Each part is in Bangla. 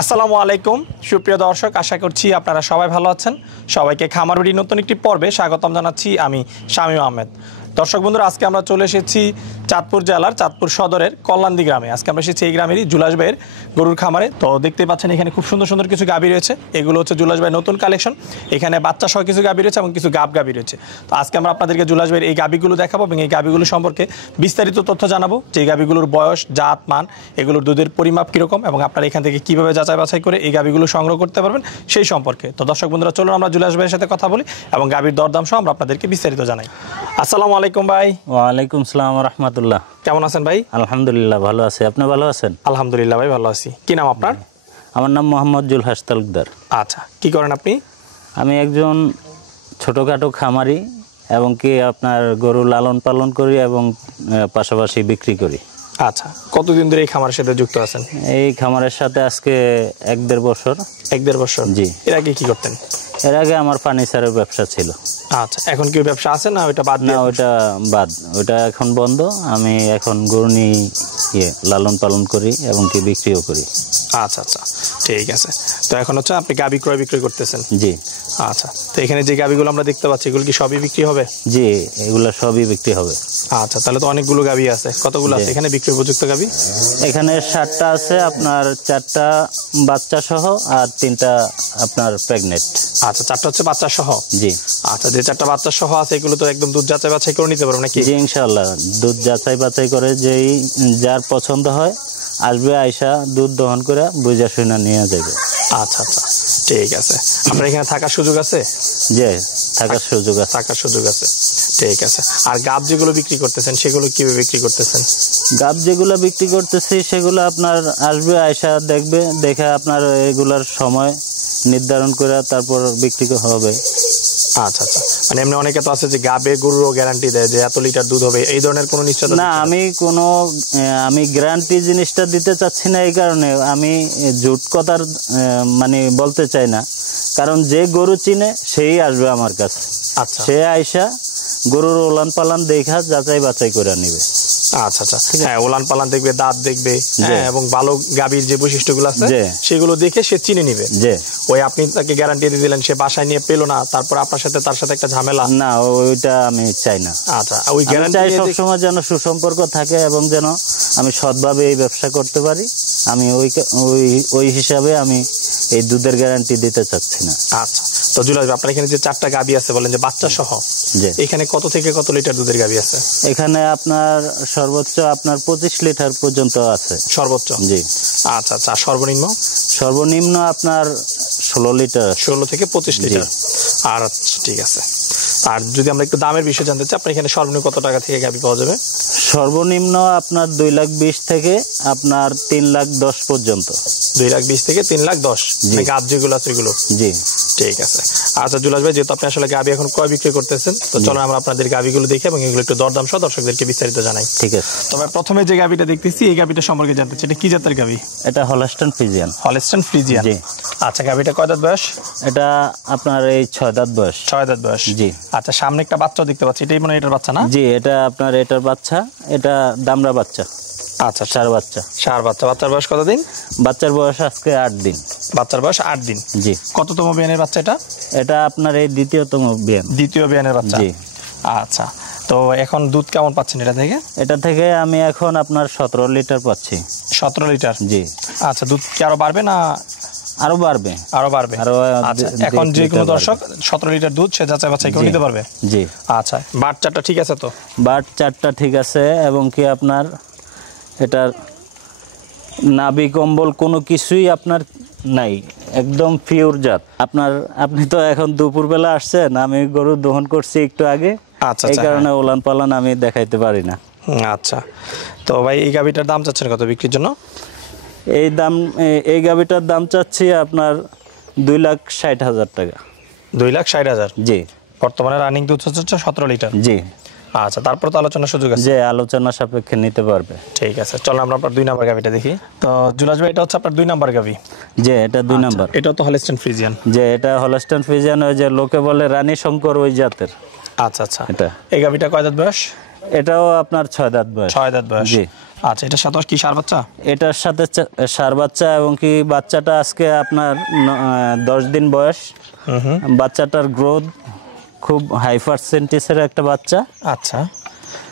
আসসালামু আলাইকুম সুপ্রিয় দর্শক, আশা করছি আপনারা সবাই ভালো আছেন। সবাইকে খামার বাড়ির নতুন একটি পর্বে স্বাগতম জানাচ্ছি। আমি শামীম আহমেদ। দর্শক বন্ধুরা, আজকে আমরা চলে এসেছি চাঁদপুর জেলার চাঁদপুর সদরের কল্যাণদী গ্রামে। আজকে আমরা এসেছি এই গ্রামেরই জুলাস ভাইয়ের গরুর খামারে। তো দেখতে পাচ্ছেন এখানে খুব সুন্দর সুন্দর কিছু গাভী রয়েছে। এগুলো হচ্ছে জুলাস ভাইয়ের নতুন কালেকশন। এখানে বাচ্চা সহ কিছু গাভী রয়েছে এবং কিছু গাভী রয়েছে। তো আজকে আমরা আপনাদেরকে জুলাস ভাইয়ের এই গাভীগুলো দেখাবো এবং এই গাভীগুলো সম্পর্কে বিস্তারিত তথ্য জানাবো, যে এই গাভীগুলোর বয়স, জাত, মান, এগুলোর দুধের পরিমাপ কীরকম এবং আপনারা এখান থেকে কীভাবে যাচাই বাছাই করে এই গাভীগুলো সংগ্রহ করতে পারবেন সেই সম্পর্কে। তো দর্শক বন্ধুরা, চলুন আমরা জুলাস ভাইয়ের সাথে কথা বলি এবং গাভীর দরদাম সহ আমরা আপনাদেরকে বিস্তারিত জানাই। আসসালামু আলাইকুম ভাই। ওয়ালাইকুম আসসালাম রাহমাতুল্লাহ। কেমন আছেন ভাই? আলহামদুলিল্লাহ ভালো আছি, আপনি ভালো আছেন? আলহামদুলিল্লাহ ভাই, ভালো আছি। কি নাম আপনার? আমার নাম মোহাম্মদ জুলহাস তালুকদার। আচ্ছা, কি করেন আপনি? আমি একজন ছোটোখাটো খামারি এবং কি আপনার গরু লালন পালন করি এবং পাশাপাশি বিক্রি করি। আচ্ছা, কতদিন ধরে এই খামারের সাথে যুক্ত আছেন? এই খামারের সাথে আজকে 1-1.5 বছর। 1-1.5 বছর? জি। এর আগে কি করতেন? এর আগে আমার ফার্নিচারের ব্যবসা ছিল। আচ্ছা, এখন কি ব্যবসা আছে না ওইটা বাদ? না, ওইটা বাদ, ওইটা এখন বন্ধ। আমি এখন গরু নিয়ে লালন পালন করি এবং কি বিক্রিও করি। আচ্ছা আচ্ছা, ঠিক আছে। তো এখন হচ্ছে আপনি গাভী ক্রয় বিক্রয় করতেছেন? জি। আচ্ছা, তো এখানে যে গাভীগুলো আমরা দেখতে পাচ্ছি এগুলো কি সবই বিক্রি হবে? জি, এগুলো সবই বিক্রি হবে। আচ্ছা, তাহলে তো অনেকগুলো গাভী আছে। কতগুলো আছে এখানে বিক্রি উপযুক্ত গাভী? এখানে 7টা আছে, আপনার 4টা বাচ্চা সহ আর 3টা আপনার প্রেগনেন্ট। আচ্ছা, 4টা হচ্ছে বাচ্চা সহ? জি। আচ্ছা, যে 4টা বাচ্চা সহ আছে এগুলো তো একদম দুধ যাচাই বাছাই করে নিতে পারবো নাকি? জি ইনশাআল্লাহ, দুধ যাচাই বাছাই করে যেই যার পছন্দ হয় আসবে, আয়সা দুধ দহন করে বুঝা শুনে নিয়ে যাবে। আচ্ছা আচ্ছা, ঠিক আছে। আপনার এখানে থাকার সুযোগ আছে? জি, থাকার সুযোগ আছে। থাকার সুযোগ আছে, ঠিক আছে। আর গাব যেগুলো বিক্রি করতেছেন সেগুলো কিভাবে বিক্রি করতেছেন? গাব যেগুলো বিক্রি করতেছি সেগুলো আপনার আসবে, আয়সা দেখবে, দেখে আপনার এগুলার সময় নির্ধারণ করে তারপর বিক্রি হবে। আচ্ছা আচ্ছা, মানে এমনি অনেকে তো আছে যে গাবে গরুরও গ্যারান্টি দেয় যে এত লিটার দুধ হবে, এই ধরনের কোনো নিশ্চয়তা? না, আমি গ্যারান্টি জিনিসটা দিতে চাচ্ছি না। এই কারণে আমি জুট কথার মানে বলতে চাই না, কারণ যে গরু চিনে সেই আসবে আমার কাছে। আচ্ছা, সে আইসা গরুর ওলান পালান দেখা যাচাই বাছাই করে নিবে। আচ্ছা আচ্ছা, হ্যাঁ, ওলান পালান দেখবে, দাঁত দেখবে, হ্যাঁ, এবং ভালো গাভীর যে বৈশিষ্ট্যগুলো আছে সেগুলো দেখে সে চিনে নিবে। ওই আপনি তাকে গ্যারান্টি দিয়ে দিলেন, সে বাসায় নিয়ে পেলো না, তারপর আপনার সাথে তার সাথে একটা ঝামেলা, না, ওইটা আমি চাই না। আচ্ছা, ওই গ্যারান্টি চাই সবসময় যেন সুসম্পর্ক থাকে এবং যেন আমি সৎভাবে এই ব্যবসা করতে পারি। আমি ওই হিসাবে আমি এই দুধের গ্যারান্টি দিতে চাচ্ছি না। আচ্ছা, তো জুলাস ভাই, আপনার এখানে যে 4টা গাভী আছে বলেন যে বাচ্চা সহ, এখানে কত থেকে কত লিটার দুধের গাভী আছে? এখানে আপনার সর্বোচ্চ আপনার 25 লিটার পর্যন্ত আছে সর্বোচ্চ। জি। আচ্ছা আচ্ছা, সর্বনিম্ন? সর্বনিম্ন আপনার 16 লিটার। 16 থেকে 25 লিটার। আর ঠিক আছে। আর যদি আমরা একটু দামের বিষয় জানতে চাই, আপনার এখানে সর্বনিম্ন কত টাকা থেকে গাভী পাওয়া যাবে? সর্বনিম্ন আপনার 2,20,000 থেকে আপনার 3,10,000 পর্যন্ত। 2,20,000 থেকে 3,10,000 গাভ যেগুলো আছে ওইগুলো? জি, ঠিক আছে। আচ্ছা জুলাস ভাই, যেহেতু আপনি আসলে গাভী এখন ক্রয় বিক্রি করতেছেন, তো চলো আমরা আপনাদের গাভীগুলো দেখি এবং এগুলো একটু দরদাম সহ দর্শকদেরকে বিস্তারিত জানাই। ঠিক আছে। তবে প্রথমে যে গাভীটা দেখতেছি এই গাভীটা সম্পর্কে জানতে চাই, এটা কি জাতের গাভী? এটা হলস্টাইন ফ্রিজিয়ান। হলস্টাইন ফ্রিজিয়ান, জি। আচ্ছা, গাভীটা কয় দাঁত বয়স? এটা আপনার এই 6 দাঁত বয়স। 6 দাঁত বয়স, জি। আচ্ছা, সামনে একটা বাচ্চা দেখতে পাচ্ছি, এটাই মনে হয় এটার বাচ্চা না? জি, এটা আপনার এটার বাচ্চা, এটা দামড়া বাচ্চা। আচ্ছা, ষাঁড় বাচ্চা। ষাঁড় বাচ্চা। বাচ্চার বয়স কত দিন? বাচ্চার বয়স আজকে 8 দিন। বাচ্চার বয়স 8 দিন, জি। কততম বিয়ানের বাচ্চা এটা? এটা আপনার এই দ্বিতীয়তম বিয়ান। দ্বিতীয় বিয়ানের বাচ্চা, জি। আচ্ছা, তো এখন দুধ কেমন পাচ্ছেন এটা থেকে? এটা থেকে আমি এখন আপনার 17 লিটার পাচ্ছি। 17 লিটার, জি। আচ্ছা, দুধ কি আরো বাড়বে না? আরো বাড়বে, আরো বাড়বে। আচ্ছা, এখন যে কোনো দর্শক 17 লিটার দুধ সে যাচাই বাছাই করে নিতে পারবে? জি। আচ্ছা, বাট চারটা ঠিক আছে তো? বাট চারটা ঠিক আছে এবং কি আপনার এটার নাভি কম্বল কোনো কিছুই আপনার নাই, একদম পিওর জাত। আপনি তো এখন দুপুরবেলা আসছেন, আমি গরু দহন করছি একটু আগে। আচ্ছা, এই কারণে ওলান পালান আমি দেখাইতে পারি না। আচ্ছা, তো ভাই এই গাভীটার দাম চাচ্ছেন কত বিক্রির জন্য? এই গাভীটার দাম চাচ্ছি আপনার 2,60,000 টাকা। 2,60,000, জি। বর্তমানে রানিং দুধ হচ্ছে 17 লিটার, জি। আচ্ছা, তারপর তো আলোচনার সুযোগ আছে? যে আলোচনা সাপেক্ষে নিতে পারবে। ঠিক আছে, চলো আমরা আপনার 2 নাম্বার গাভীটা দেখি। তো জুলাস ভাই, এটা হচ্ছে আপনার 2 নাম্বার গাভী? যে এটা 2 নাম্বার। এটা তো হলস্টাইন ফ্রিজিয়ান? যে এটা হলস্টাইন ফ্রিজিয়ান, ওই যে লোকে বলে রানী শঙ্কর, ওই জাতের। আচ্ছা আচ্ছা, এটা এই গাভীটা কয় দাঁত বয়স? এটাও আপনার 6 দাঁত বয়স। 6 দাঁত বয়স। জি। আচ্ছা, এটার সাথে কি ষাঁড় বাচ্চা? এটার সাথে ষাঁড় বাচ্চা, এবং কি বাচ্চাটা আজকে আপনার 10 দিন বয়স। বাচ্চাটার গ্রোথ খুব হাই পার্সেন্টেজের একটা বাচ্চা। আচ্ছা,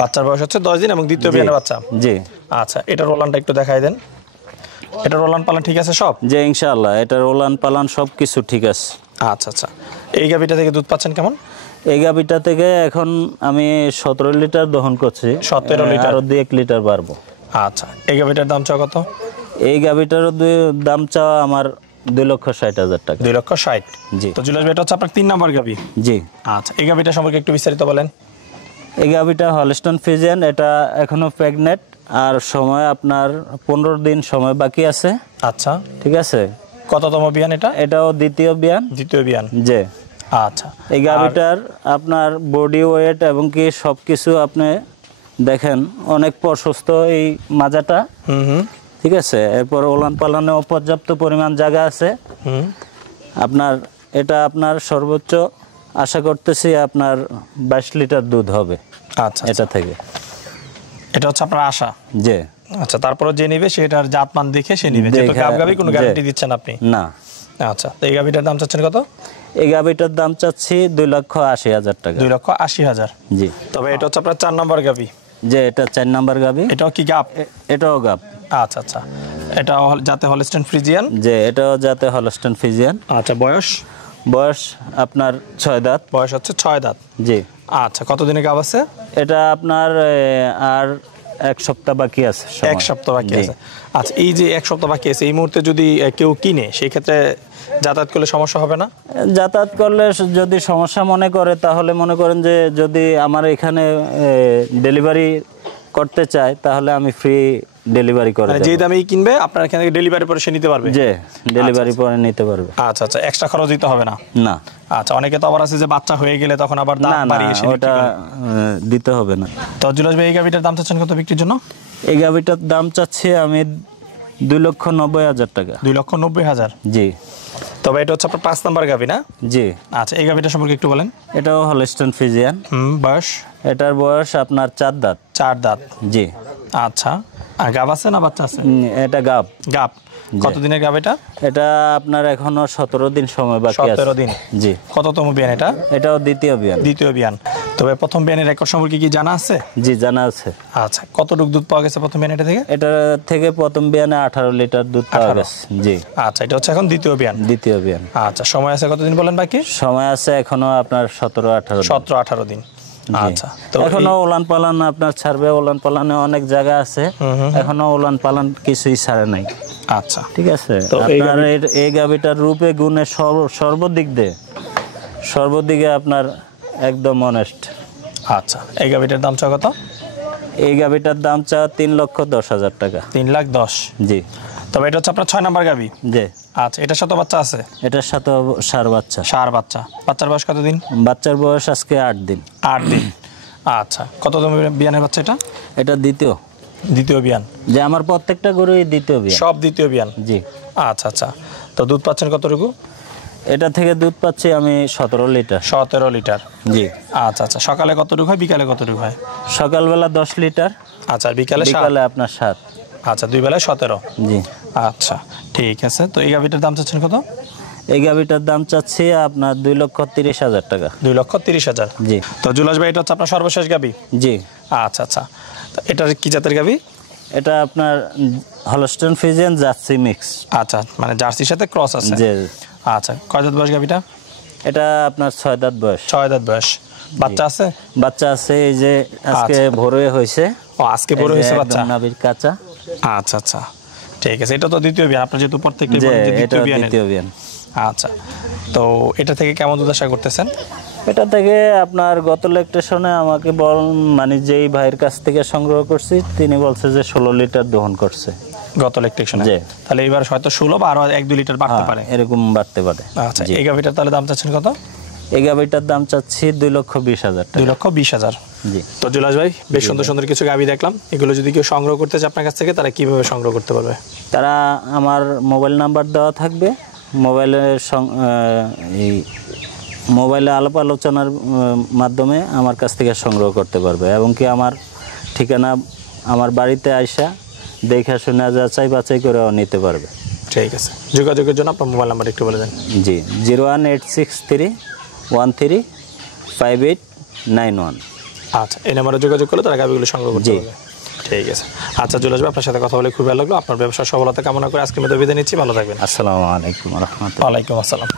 বাচ্চার বয়স হচ্ছে 10 দিন এবং দ্বিতীয় বিয়ানের বাচ্চা। জি। আচ্ছা, এটার ওলানটা একটু দেখাই দেন। এটার ওলান পালান ঠিক আছে সব? জি, ইনশাআল্লাহ এটার ওলান পালান সব কিছু ঠিক আছে। আচ্ছা আচ্ছা, এই গাভীটা থেকে দুধ পাচ্ছেন কেমন? এই গাভীটা থেকে এখন আমি 17 লিটার দহন করছি। 17 লিটার, আরো 2-1 লিটার বাড়বো। আচ্ছা, এই গাভীটার দাম চাও কত? এই গাভীটারও দাম চাওয়া আমার 2,60,000 টাকা। 2,60,000। জি। তো জুলাস ভাই, এটা হচ্ছে আপনার 3 নাম্বার গাভী। জি। আচ্ছা, এই গাভীটা সম্পর্কে একটু বিস্তারিত বলেন। এই গাভীটা হলস্টন ফ্রিজিয়ান, এটা এখনো প্রেগনেন্ট, আর সময় আপনার 15 দিন সময় বাকি আছে। আচ্ছা, ঠিক আছে। কততম বিয়ান এটা? এটাও দ্বিতীয় বিয়ান। দ্বিতীয় বিয়ান। জি। আচ্ছা, এই গাভীটার আপনার বডি ওয়েট এবং কি সব কিছু আপনি দেখেন, অনেক প্রশস্ত এই মাজাটা। ঠিক আছে। এরপর ওলান পালানেও পর্যাপ্ত পরিমাণ জায়গা আছে। আপনার এটা আপনার সর্বোচ্চ আশা করতেছি আপনার 22 লিটার দুধ হবে। আচ্ছা, এটা থেকে। এটা হচ্ছে আপনার আশা? জি। আচ্ছা, তারপরে যে নেবে সেটার জাতমান দেখে সে নেবে, যেহেতু গাভী কোনো গ্যারান্টি দিচ্ছেন আপনি না। আচ্ছা, তো এই গাভীটার দাম চাচ্ছেন কত? এই গাভীটার দাম চাচ্ছি 2,80,000 টাকা। 2,80,000। জি। তবে এটা হচ্ছে আপনার 4 নম্বর গাভী। যে এটা 4 নাম্বার গাভী। এটাও কি গাব? এটাও গাব। আচ্ছা আচ্ছা, এটা যাতে হলস্টেইন ফ্রিজিয়ান। যে এটাও যাতে হলস্টেইন ফ্রিজিয়ান। আচ্ছা, বয়স? বয়স আপনার 6 দাঁত। বয়স হচ্ছে 6 দাঁত। জি। আচ্ছা, কতদিনে গাব আছে? এটা আপনার আর 1 সপ্তাহ বাকি আছে। 1 সপ্তাহ বাকি আছে। আচ্ছা, এই যে 1 সপ্তাহ বাকি আছে, এই মুহূর্তে যদি কেউ কিনে, সেই ক্ষেত্রে যাতায়াত করলে সমস্যা হবে না? যাতায়াত করলে যদি সমস্যা মনে করে, তাহলে মনে করেন যে যদি আমার এখানে ডেলিভারি করতে চায়, তাহলে আমি ফ্রি ডেলিভারি করে দেব। যে দামেই কিনবে আপনার এখান থেকে ডেলিভারি পরে সে নিতে পারবে? যে ডেলিভারি পরে নিতে পারবে। আচ্ছা আচ্ছা, এক্সট্রা খরচ দিতে হবে না? না। আচ্ছা, অনেকে তো আবার আছে যে বাচ্চা হয়ে গেলে তখন আবার দাম বাড়িয়ে সে ওটা দিতে হবে না। তো জুলাস ভাই, এই গাভীটার দাম চাচ্ছেন কত বিক্রির জন্য? এই গাভীটার দাম চাচ্ছি আমি 2,90,000 টাকা। 2,90,000। জি। তবে এটা হচ্ছে আপনার 5 নাম্বার গাভী না? জি। আচ্ছা, এই গাভীটা সম্পর্কে একটু বলেন। এটাও হলস্টেইন ফ্রিজিয়ান। বয়স? এটার বয়স আপনার 4 দাঁত। 4 দাঁত। জি। আচ্ছা, আর গাব আছে না বাচ্চা আছে? এটা গাব। গাব। কতদিনের গাব এটা? এটা আপনার এখনো 17 দিন সময় বাকি আছে। 17 দিন। জি। কততম বিয়ান এটা? এটাও দ্বিতীয় বিয়ান। দ্বিতীয় বিয়ান। তবে প্রথম বিয়ানের রেকর্ড সম্পর্কে কি জানা আছে? জি, জানা আছে। আচ্ছা, কতটুকু দুধ পাওয়া গেছে প্রথম বিয়ান এটা থেকে? এটা থেকে প্রথম বিয়ানে 18 লিটার দুধ পাওয়া গেছে। জি। আচ্ছা, এটা হচ্ছে এখন দ্বিতীয় বিয়ান। দ্বিতীয় বিয়ান। আচ্ছা, সময় আছে কতদিন বলেন বাকি? সময় আছে এখনো আপনার 17-18 দিন। 17-18 দিন। আচ্ছা, তো এখনো ওলান পালান আপনার ছাড়বে। ওলান পালানে অনেক জায়গা আছে, এখনো ওলান পালান কিছুই ছাড়ে নাই। আচ্ছা, ঠিক আছে। আপনার এই গাভীটার রূপে গুণে সর্বদিকে আপনার একদম অনেস্ট। আচ্ছা, এই গাভীটার দাম চা কত? এই গাভীটার দাম চা 3,10,000 টাকা। 3,10,000। জি। তবে এটা হচ্ছে আপনার 6 নাম্বার গাভী। জি। আচ্ছা, এটার সাথে বাচ্চা আছে? এটার সাথে ষাঁড় বাচ্চা। ষাঁড় বাচ্চা। বাচ্চার বয়স কতদিন? বাচ্চার বয়স আজকে 8 দিন। 8 দিন। আচ্ছা, কততম বিয়ানের বাচ্চা এটা? এটা দ্বিতীয় বিয়ান। যে আমার প্রত্যেকটা গরুই দ্বিতীয় বিয়ান। সব দ্বিতীয় বিয়ান? জি। আচ্ছা আচ্ছা, তো দুধ পাচ্ছেন কতটুকু? এটা থেকে দুধ পাচ্ছি আমি 17 লিটার। 17 লিটার। জি। আচ্ছা আচ্ছা, সকালে কতটুকু হয়, বিকালে কতটুকু হয়? সকালবেলা 10 লিটার। আচ্ছা, আর বিকালে আপনার 7। আচ্ছা, 2 বেলায় 17। জি। আচ্ছা, ঠিক আছে। তো এই গাভীটার দাম চাচ্ছেন কত? এই গাভীটার দাম চাচ্ছি আপনার 2,30,000 টাকা। 2,30,000। জি। তো জুলাস ভাই, এটা হচ্ছে আপনার সর্বশেষ গাভী? জি। আচ্ছা আচ্ছা, তো এটার কি জাতের গাভী? এটা আপনার হলস্টেইন ফ্রিজিয়ান জার্সি মিক্স। আচ্ছা, মানে জার্সির সাথে ক্রস আছে? জি। আচ্ছা, কয় দাঁত বয়স গাভীটা? এটা আপনার 6 দাঁত বয়স। 6 দাঁত বয়স। বাচ্চা আছে? বাচ্চা আছে, এই যে আজকে ভোরে হয়েছে। ও, আজকে বড় হয়েছে বাচ্চা? নাভির কাঁচা। আচ্ছা আচ্ছা, ঠিক আছে। এটা তো দ্বিতীয় বিয়ান, আপনার যেহেতু প্রত্যেকটা দ্বিতীয় বিয়ান। আচ্ছা, তো এটা থেকে কেমন দুধ আশা করতেছেন? এটা থেকে আপনার গত ল্যাকটেশনে আমাকে মানে যেই ভাইয়ের কাছ থেকে সংগ্রহ করছি, তিনি বলছে যে 16 লিটার দহন করছে গত ল্যাকটেশনে। তাহলে এবার হয়তো 16 বা আরো 1-2 লিটার বাড়তে পারে, এরকম বাড়তে পারে। আচ্ছা, এই গাভীটার তাহলে দাম চাচ্ছেন কত? এই গাভীটার দাম চাচ্ছি 2,20,000 টাকা। 2,20,000। জি। তো জুলাস ভাই, বেশ সুন্দর সুন্দর কিছু গাভী দেখলাম। এগুলো যদি কেউ সংগ্রহ করতে চায় আপনার কাছ থেকে, তারা কিভাবে সংগ্রহ করতে পারবে? তারা আমার মোবাইল নাম্বার দেওয়া থাকবে, মোবাইলের মোবাইলে আলাপ আলোচনার মাধ্যমে আমার কাছ থেকে সংগ্রহ করতে পারবে, এবং কি আমার ঠিকানা আমার বাড়িতে আইসা দেখা শুনে যাচাই বাছাই করেও নিতে পারবে। ঠিক আছে, যোগাযোগের জন্য আপনার মোবাইল নাম্বার একটু বলে দেন। জি, 01863135891। আচ্ছা, এই নাম্বারে যোগাযোগ করলে তারা গাভিগুলো সংগ্রহ করতে পারবে। ঠিক আছে, আচ্ছা চলে আসবে। আপনার সাথে কথা বলে খুব ভালো লাগলো। আপনার ব্যবসার সফলতা কামনা করে আজকের মতো বিদায় নিচ্ছি। ভালো থাকবেন। আসসালামু আলাইকুম রহমতুল্লাহ। ওয়ালাইকুম আসসালাম।